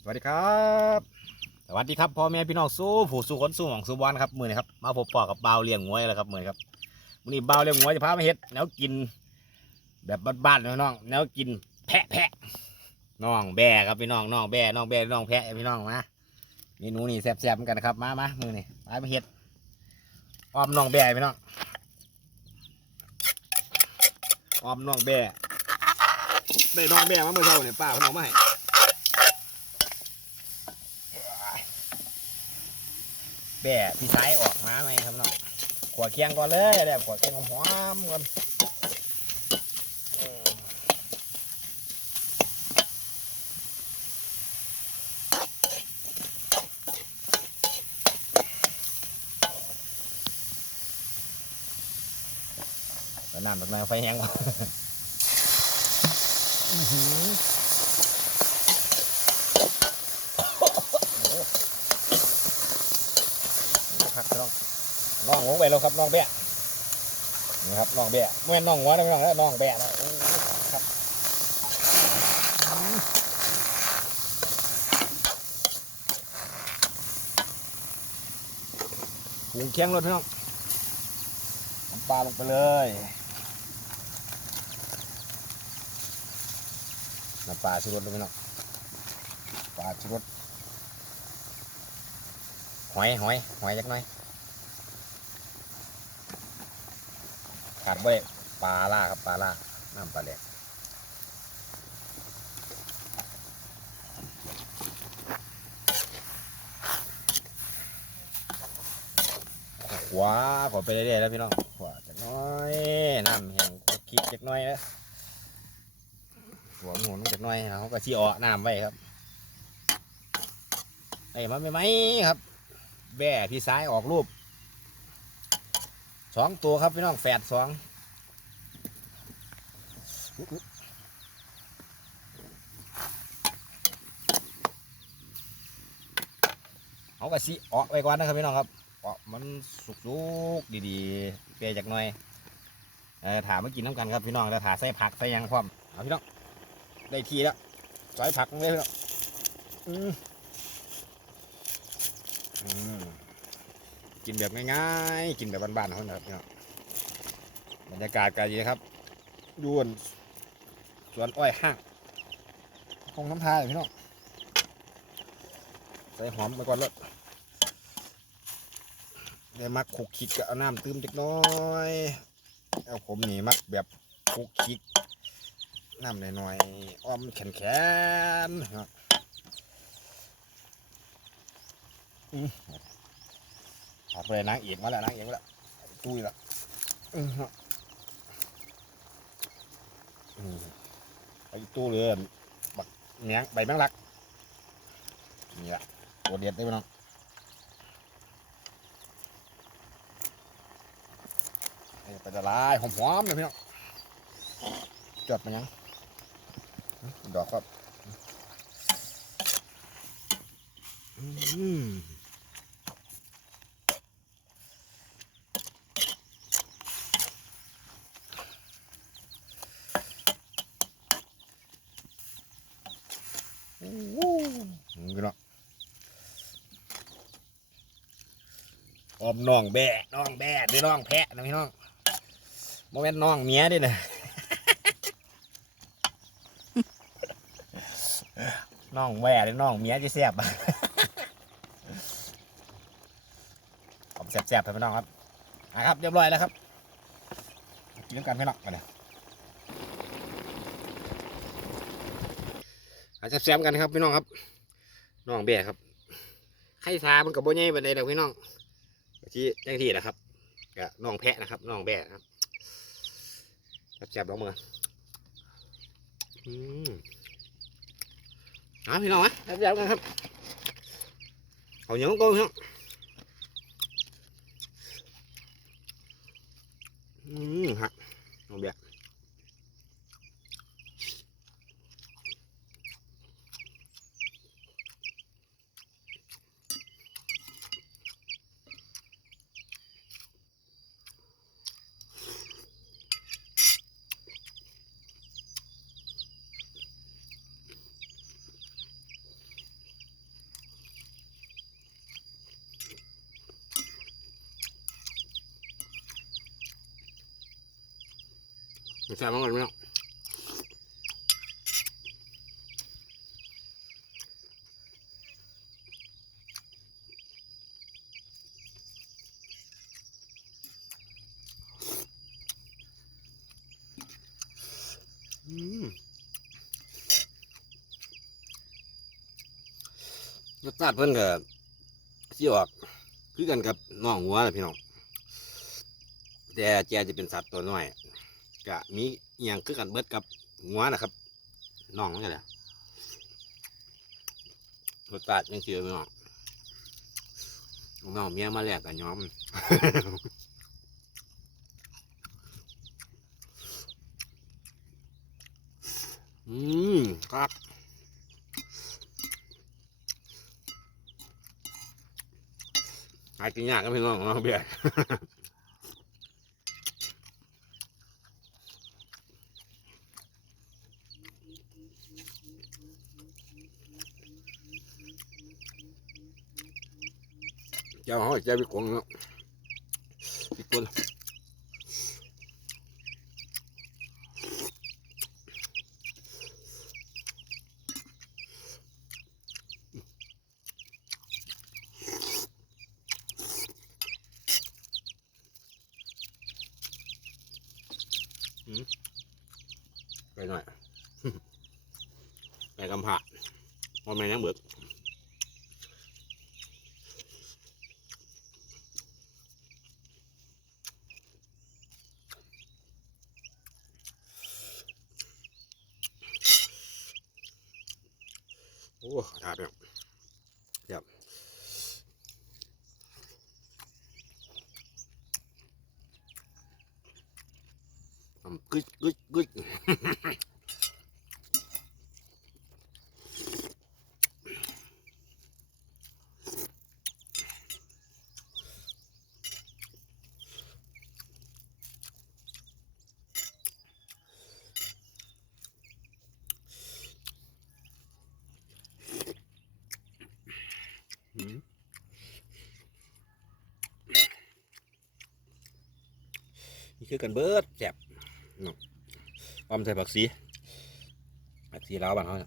สวัสดีครับ สวัสดีครับพ่อแม่พี่น้องสู้ผู้สู้คนสู้หมองสู้บอลครับมือนี้ครับมาพบปอกับบ่าวเลี้ยงงวยแล้วครับมือครับมือนี้บ่าวเลี้ยงงวยจะพามาเฮ็ดแนวกิน แบบบ้านๆน้องแนวกินแพะแพะน้องแบ่ครับพี่น้องน้องแบ่น้องแบ่น้องแพะพี่น้องมาเมนูนี่แซ่บๆเหมือนกันนะครับมามามือนี้ไปมาเฮ็ดออมน้องแบ่พี่น้องออมน้องแบ่ได้น้องแบ่มาเมื่อเช้าเนี่ยป้าเพิ่นเอามาให้ แบะพี่ซ้ายออกมาไหมครับน้องขวดเคียงก่อนเลยเดี๋ยวขวดเคียงหอมก่อนอืมแล้วน้ำแบบไหนไฟแห้งวะอื้อหือพักน้องน้ องลงไปแล้วครับน้องแบะนี่ครับน้องแบะเมื่อน้องหัวนะพี่น้องแล้วน้องแบะนะครับอืมปรุงเคียงรถพี่น้องน้ำปลาลงไปเลยน้ำปลาชูรสเลยพี่น้องปลาชูรสหอยหอยหอยจักหน่อย ขาดไว้ปลาล่าครับปลาล่าน้ำปลาแดกขวาขอไปเรื่อยๆแล้วพี่น้องขวาจักน้อยน้ำแห้งก็คิดจักน้อยแล้วหัวหมุนจักน้อยเขาก็ชี้ออน้ำไว้ครับไอ้มันไม่ไหมครับ แบ่พี่ซ้ายออกรูป สองตัวครับพี่น้องแฝดสองเอากระสิออกไปก่อนนะครับพี่น้องครับออกมันสุกๆดีๆเปรี้ยจากหน่อยเออถามมากินน้ำกันครับพี่น้องแล้วถาใส่ผักใส่ยังพร้อมเอาพี่น้องได้ทีแล้วซอยผักลงเลยพี่น้องอืมอืม กินแบบง่ายๆ กินแบบบ้านๆเขานะครับพี่น้องบรรยากาศกาดีครับยวนสวนอ้อยห้างคงน้ำพายพี่น้องใส่หอมไปก่อนเลยเดี๋ยวมักคุกคิกก็เอาน้ำตื้มจักน้อยเอาผมนี่มักแบบคุกคิกน้ำหน่อยๆอ้อมแข็งๆนะครับ อืมอกไปนางเอกมาแล้วนางเอกมาแล้วตุ้ยแล้วอื้อฮะนี่ไอ้ตู้เรือบักเมียงใบแมงลักนี่แหละตัวเด็ดได้ไหมน้องไปละลายหอมๆเลยพี่น้องจดมันยังดอกครับ อืม วู้นี่เนาะ อมน้องแบะน้องแบะหรือน้องแพะนะพี่น้องโมเมนน้องเมียด้วยนะน้องแบะหรือน้องเมียจะแซ่บผมแซ่บๆไปพี่น้องครับนะครับเรียบร้อยแล้วครับกินน้ำกันพี่น้องมาเลยอาจจะแซ่บกันครับพี่น้องครับน้องแบะครับไข่ทามันกับโบใหญ่บันไดดอกพี่น้อง ที่ยังที่นะครับกับน้องแพะนะครับน้องแบะนะครับจับๆลองมืออืมเอาพี่น้องนะแซ่บๆกันครับเอาเหนียวก้อนพี่น้องอืมฮะ แซ่บมากเลยพี่น้องอืมรสชาติเพิ่นก็สิออกคือกันกับน้องหัวนะพี่น้อง แต่แจจะเป็นสัตว์ตัวน้อย กะมีอย่างคือกันเบิดกับงัวนะครับน้องนี่แหละรสชาติยังเชื่อพี่น้องน้องเมียมาแลกกันย้อมอืมครับหากินยากกันพี่น้องน้องเบียร์ จ้าเขาเจ้าไปกงเนาะพี่กวนไปหน่อยไปกำผะพอแม่ยังเบิด โอ้ขาดเนี่ยเดี๋ยวทำกึ๊กกึ๊กกึ๊ก นี่คือกันเบิดแจ็บนาะออมใส่ผักสีผักสีลาวบ้านเขาน